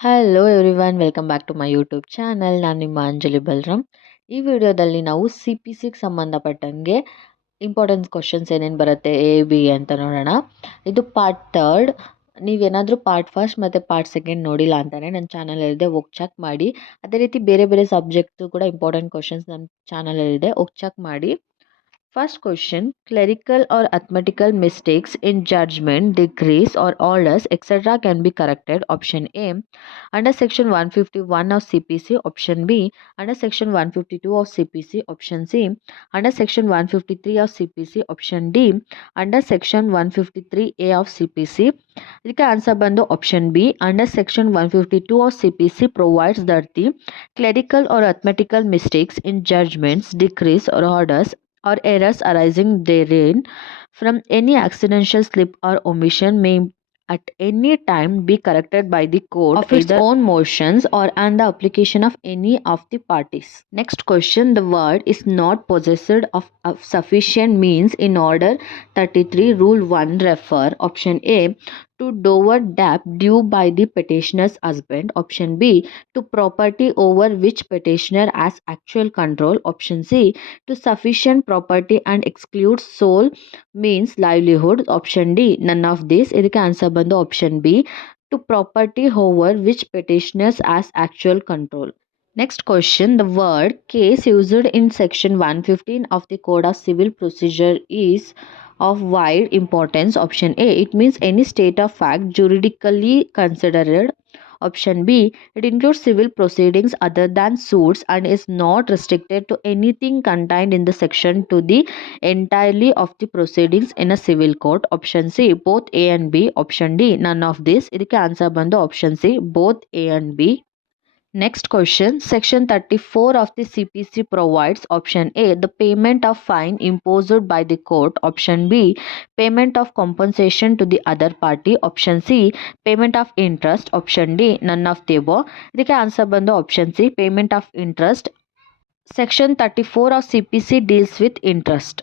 Hello everyone, welcome back to my YouTube channel. ನಾನು ನಿಮ್ಮ ಅಂಜಲಿ ಬಲ್ರಾಮ್. ಈ ವಿಡಿಯೋದಲ್ಲಿ ನಾವು CPCಗೆ ಸಂಬಂಧಪಟ್ಟಂಗೆ ಇಂಪಾರ್ಟೆನ್ಸ್ ಕ್ವಶನ್ಸ್ ಏನೇನು ಬರುತ್ತೆ AIBE ಅಂತ ನೋಡೋಣ. ಇದು ಪಾರ್ಟ್ ಥರ್ಡ್. ನೀವೇನಾದರೂ ಪಾರ್ಟ್ ಫಸ್ಟ್ ಮತ್ತು ಪಾರ್ಟ್ ಸೆಕೆಂಡ್ ನೋಡಿಲ್ಲ ಅಂತಾನೆ ನನ್ನ ಚಾನಲಲ್ಲಿದೆ, ಹೋಗಿ ಚೆಕ್ ಮಾಡಿ. ಅದೇ ರೀತಿ ಬೇರೆ ಬೇರೆ ಸಬ್ಜೆಕ್ಟ್ದು ಕೂಡ ಇಂಪಾರ್ಟೆಂಟ್ ಕ್ವಶನ್ಸ್ ನಮ್ಮ ಚಾನಲಲ್ಲಿದೆ, ಹೋಗಿ ಚೆಕ್ ಮಾಡಿ. First question: clerical or arithmetical mistakes in judgment, degrees, or orders, etc., can be corrected. Option A under Section 151 of CPC. Option B under Section 152 of CPC. Option C under Section 153 of CPC. Option D under Section 153A of CPC. ಇದಕ್ಕೆ answer ಬಂದು option B. Under section 152 of CPC provides that the clerical or arithmetical mistakes in judgments, decrees, or orders or errors arising therein from any accidental slip or omission may at any time be corrected by the court of its own motions or on the application of any of the parties. Next question: the word is not possessed of sufficient means in order 33 rule 1 refer. Option A to dower debt due by the petitioner's husband. Option B to property over which petitioner has actual control. Option C to sufficient property and excludes sole means livelihood. Option D none of this. ಇದಕ್ಕೆ answer ಬಂದು option B, to property over which petitioners has actual control. Next question: the word case used in section 115 of the Code of Civil Procedure is of wide importance. Option A it means any state of fact juridically considered. Option B it includes civil proceedings other than suits and is not restricted to anything contained in the section to the entirely of the proceedings in a civil court. Option C both A and B. Option D none of this. ಇದಕ್ಕೆ answer ಬಂದು option C, both A and B. Next question: Section 34 of the CPC provides. Option A the payment of fine imposed by the court. Option B payment of compensation to the other party. Option C payment of interest. Option D none of the above. ಇದಕ್ಕೆ answer ಬಂದು option C, payment of interest. Section 34 of CPC deals with interest.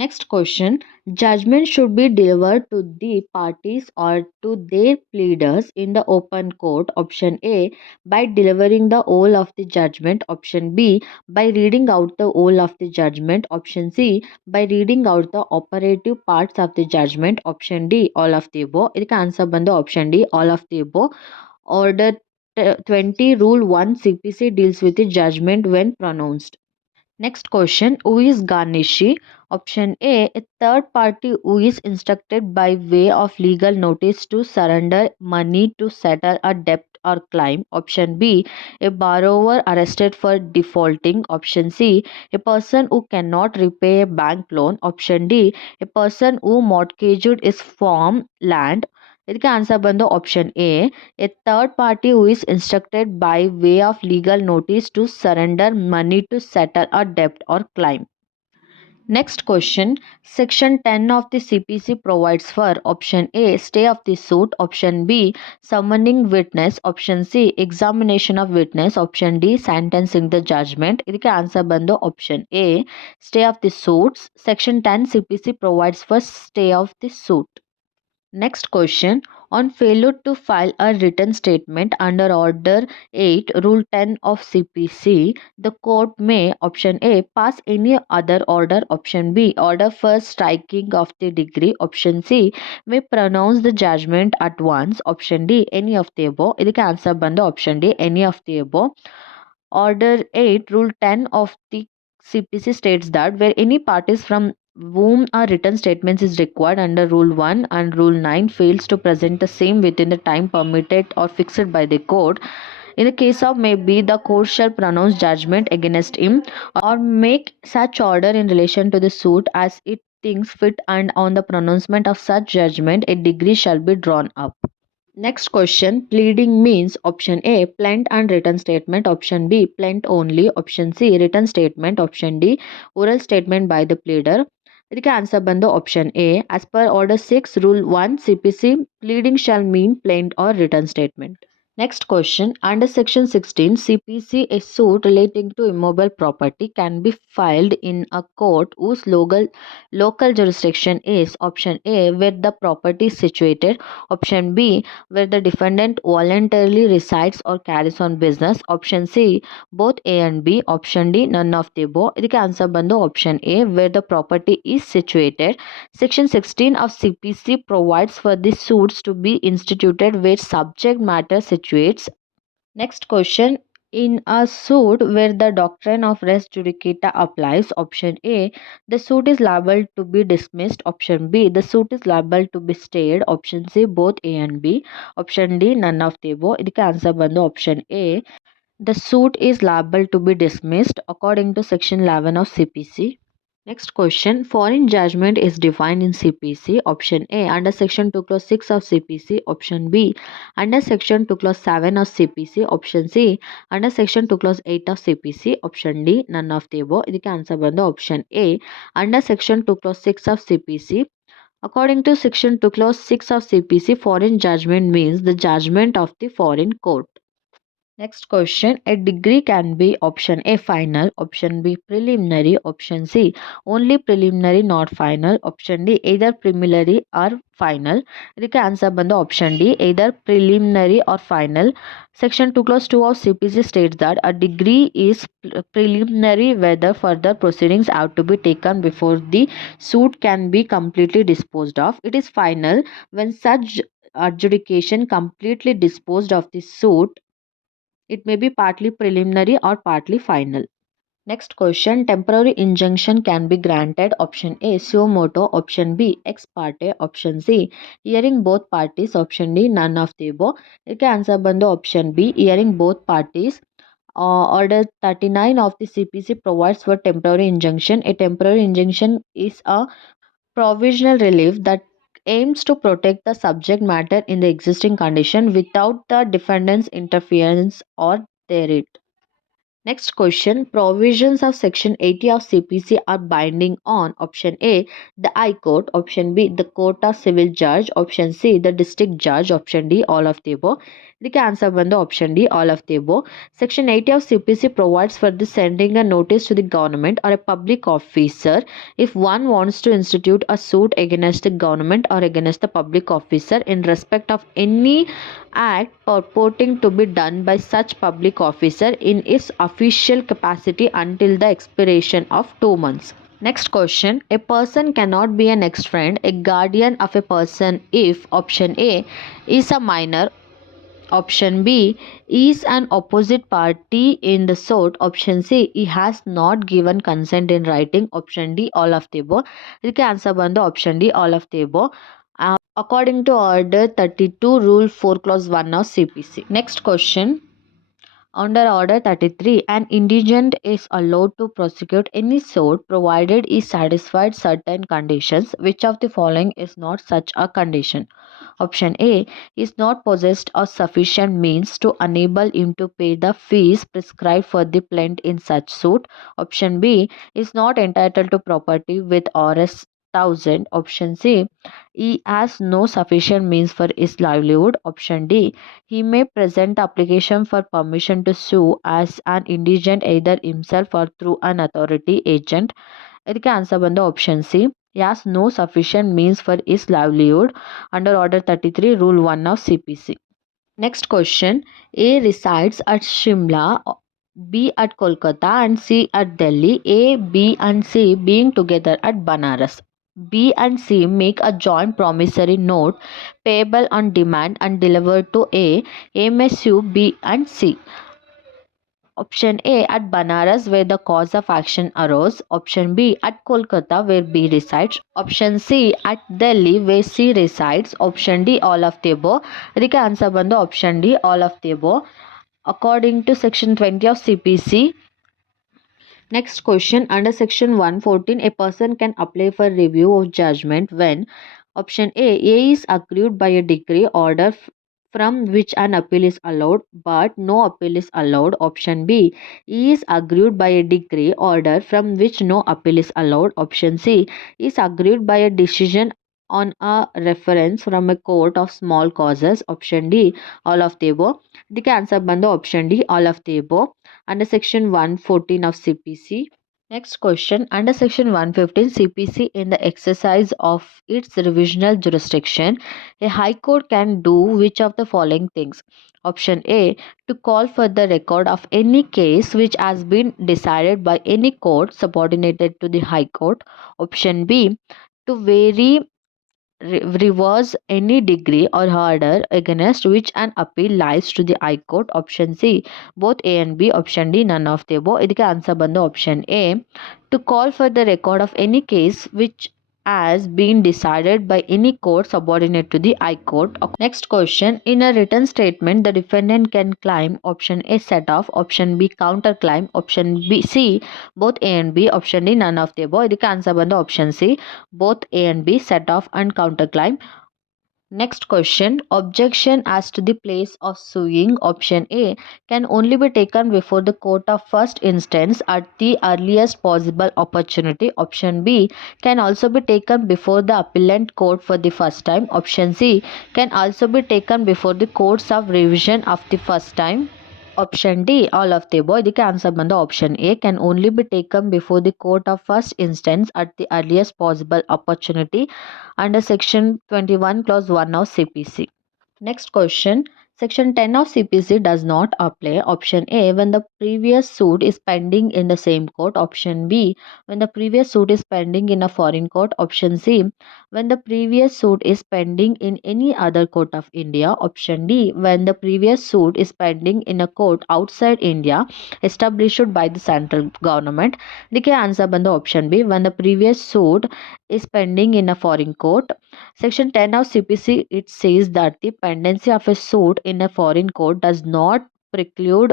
Next question: judgment should be delivered to the parties or to their pleaders in the open court. Option A by delivering the whole of the judgment. Option B by reading out the whole of the judgment. Option C by reading out the operative parts of the judgment. Option D all of the above. ಇದಕ್ಕೆ answer ಬಂದು option D, all of the above. Order 20 Rule 1 CPC deals with the judgment when pronounced. Next question: who is garnishee? Option A a third party who is instructed by way of legal notice to surrender money to settle a debt or claim. Option B a borrower arrested for defaulting. Option C a person who cannot repay a bank loan. Option D a person who mortgaged his farm land. ಇದಕ್ಕೆ answer ಬಂದು option A a third party who is instructed by way of legal notice to surrender money to settle a debt or claim. Next question: Section 10 of the CPC provides for. Option A stay of the suit. Option B summoning witness. Option C examination of witness. Option D sentencing the judgment. ಇದಕ್ಕೆ answer ಬಂದು option A stay of the suits. Section 10 CPC provides for stay of the suit. Next question: on failure to file a written statement under Order 8 Rule 10 of CPC, the court may. Option A pass any other order. Option B order for striking of the degree. Option C may pronounce the judgment at once. Option D any of the above. ಇದಕ್ಕೆ answer ಬಂದು option D any of the above. Order 8 Rule 10 of the CPC states that where any parties from whom a written statement is required under Rule 1 and Rule 9 fails to present the same within the time permitted or fixed by the court, in the case of may be the court shall pronounce judgment against him or make such order in relation to the suit as it thinks fit, and on the pronouncement of such judgment a degree shall be drawn up. Next question: pleading means. Option A plaint and written statement. Option B plaint only. Option C written statement. Option D oral statement by the pleader. ಇದಕ್ಕೆ answer ಬಂದು option A as per Order 6 Rule 1 CPC pleading shall mean plaint or written statement. Next question. Under Section 16 CPC, a suit relating to immobile property can be filed in a court whose local jurisdiction is option A, where the property is situated, option B, where the defendant voluntarily resides or carries on business, option C, both A and B, option D, none of the above. ಇದಕ್ಕೆ answer ಬಂದು option A, where the property is situated. Section 16 of CPC provides for the suits to be instituted where subject matter situates. Next question. In a suit where the doctrine of res judicata applies, option A, the suit is liable to be dismissed, option B, the suit is liable to be stayed, option C, both A and B, option D, none of the above. ಇದಕ್ಕೆ answer ಬಂದು option A, the suit is liable to be dismissed according to section 11 of CPC. Next question. Foreign judgment is defined in CPC. Option A, under section 2 clause 6 of CPC. Option B, under section 2 clause 7 of CPC. Option C, under section 2 clause 8 of CPC. Option D, none of the above. ಇದಕ್ಕೆ answer ಬಂದು option A, under section 2 clause 6 of CPC. According to section 2 clause 6 of CPC, foreign judgment means the judgment of the foreign court. Next question. A degree can be option A, final, option B, preliminary, option C, only preliminary not final, option D, either preliminary or final. ಇದಕ್ಕೆ answer ಬಂದು option D, either preliminary or final. Section 2 clause 2 of CPC states that a degree is preliminary whether further proceedings have to be taken before the suit can be completely disposed of. It is final when such adjudication completely disposed of the suit. It may be partly preliminary or partly final. Next question. Temporary injunction can be granted. Option A, suo motu, option B, ex parte, option C, hearing both parties, option D, none of the above. ಇದಕ್ಕೆ answer ಬಂದು option B, hearing both parties. Order 39 of the CPC provides for temporary injunction. A temporary injunction is a provisional relief that aims to protect the subject matter in the existing condition without the defendant's interference or therein. Next question. Provisions of section 80 of CPC are binding on option A, the High Court, option B, the Court of Civil Judge, option C, the District Judge, option D, all of the above. ಇದಕ್ಕೆ answer ಬಂದು option D, all of the above. Section 80 of CPC provides for the sending a notice to the government or a public officer if one wants to institute a suit against the government or against the public officer in respect of any act purporting to be done by such public officer in its official capacity until the expiration of 2 months. Next question. A person cannot be a next friend, a guardian of a person if option A, is a minor, option B, is an opposite party in the suit, option C, he has not given consent in writing, option D, all of the above. ಇದಕ್ಕೆ answer ಬಂದು option D, all of the above. According to order 32 rule 4 clause 1 of CPC. Next question. Under order 33, an indigent is allowed to prosecute any suit provided he satisfied certain conditions. Which of the following is not such a condition? Option A, is not possessed of sufficient means to enable him to pay the fees prescribed for the plaintiff in such suit. Option B, is not entitled to property with Rs 1000. Option C, he has no sufficient means for his livelihood. Option D, he may present application for permission to sue as an indigent either himself or through an authority agent. ಇದಕ್ಕೆ answer ಬಂದು option C, he has no sufficient means for his livelihood under order 33 rule 1 of CPC. Next question. A resides at Shimla, B at Kolkata and C at Delhi. A, B and C being together at Banaras. B and C make a joint promissory note payable on demand and delivered to A. A may sue B and C. Option A, at Banaras where the cause of action arose. Option B, at Kolkata where B resides. Option C, at Delhi where C resides. Option D, all of the above. ಇದಕ್ಕೆ answer ಬಂದು option D, all of the above. According to section 20 of CPC. Next question. Under section 114, a person can apply for review of judgment when option A is aggrieved by a decree order from which an appeal is allowed but no appeal is allowed. Option B, is aggrieved by a decree order from which no appeal is allowed. Option C, is aggrieved by a decision on a reference from a court of small causes. Option D, all of the above. ಇದಕ್ಕೆ answer ಬಂದು option D, all of the above. Under section 114 of CPC. Next question. Under section 115 CPC, in the exercise of its revisional jurisdiction, a high court can do which of the following things? Option A, to call for the record of any case which has been decided by any court subordinated to the high court. Option B, to vary, reverse any degree or order against which an appeal lies to the high court. Option C, both A and B. Option D, none of the above. ಇದಕ್ಕೆ answer ಬಂದು option A, to call for the record of any case which has been decided by any court subordinate to the high court. Next question. In a written statement, the defendant can claim option A, set off, option B, counter claim, option B, C, both A and B, option D, none of the above. ಇದಕ್ಕೆ answer ಬಂದು option C, both A and B, set off and counter claim. Next question. Objection as to the place of suing. Option A, can only be taken before the court of first instance at the earliest possible opportunity. Option B, can also be taken before the appellant court for the first time. Option C, can also be taken before the courts of revision of the first time. Option D, all of the above. ಇದಕ್ಕೆ answer ಬಂದು option A, can only be taken before the court of first instance at the earliest possible opportunity under section 21 clause 1 of CPC. Next question. Section 10 of CPC does not apply. Option A, when the previous suit is pending in the same court. Option B, when the previous suit is pending in a foreign court. Option C, when the previous suit is pending in any other court of India. Option D, when the previous suit is pending in a court outside India established by the central government. ಇದಕ್ಕೆ answer ಬಂದು option B, when the previous suit is pending in a foreign court. Section 10 of CPC, it says that the pendency of a suit in a foreign court does not preclude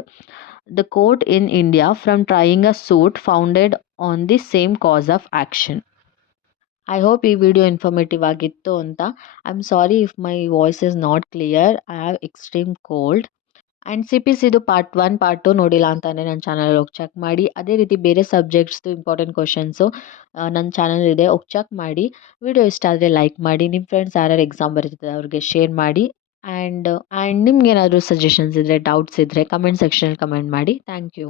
the court in India from trying a suit founded on the same cause of action. I hope ಈ video informative ಆಗಿತ್ತು ಅಂತ. I am sorry if my voice is not clear. I have extreme cold. And CPCದು part 1 part 2 ನೋಡಿಲ್ಲ ಅಂತಂದರೆ ನನ್ನ channel ಹೋಗಿ check ಮಾಡಿ. ಅದೇ ರೀತಿ ಬೇರೆ ಸಬ್ಜೆಕ್ಟ್ಸ್ದು ಇಂಪಾರ್ಟೆಂಟ್ ಕ್ವಶನ್ಸು ನನ್ನ ಚಾನಲ್ ಇದೆ, ಹೋಗಿ ಚೆಕ್ ಮಾಡಿ. ವಿಡಿಯೋ ಇಷ್ಟ ಆದರೆ ಲೈಕ್ ಮಾಡಿ, ನಿಮ್ಮ ಫ್ರೆಂಡ್ಸ್ ಯಾರ್ಯಾರು ಎಕ್ಸಾಮ್ ಬರೀತಿದ್ದಾರೆ ಅವ್ರಿಗೆ ಶೇರ್ ಮಾಡಿ. ಆ್ಯಂಡ್ ನಿಮ್ಗೇನಾದರೂ ಸಜೆಷನ್ಸ್ ಇದ್ದರೆ, ಡೌಟ್ಸ್ ಇದ್ದರೆ ಕಮೆಂಟ್ ಸೆಕ್ಷನಲ್ಲಿ ಕಮೆಂಟ್ ಮಾಡಿ. Thank you.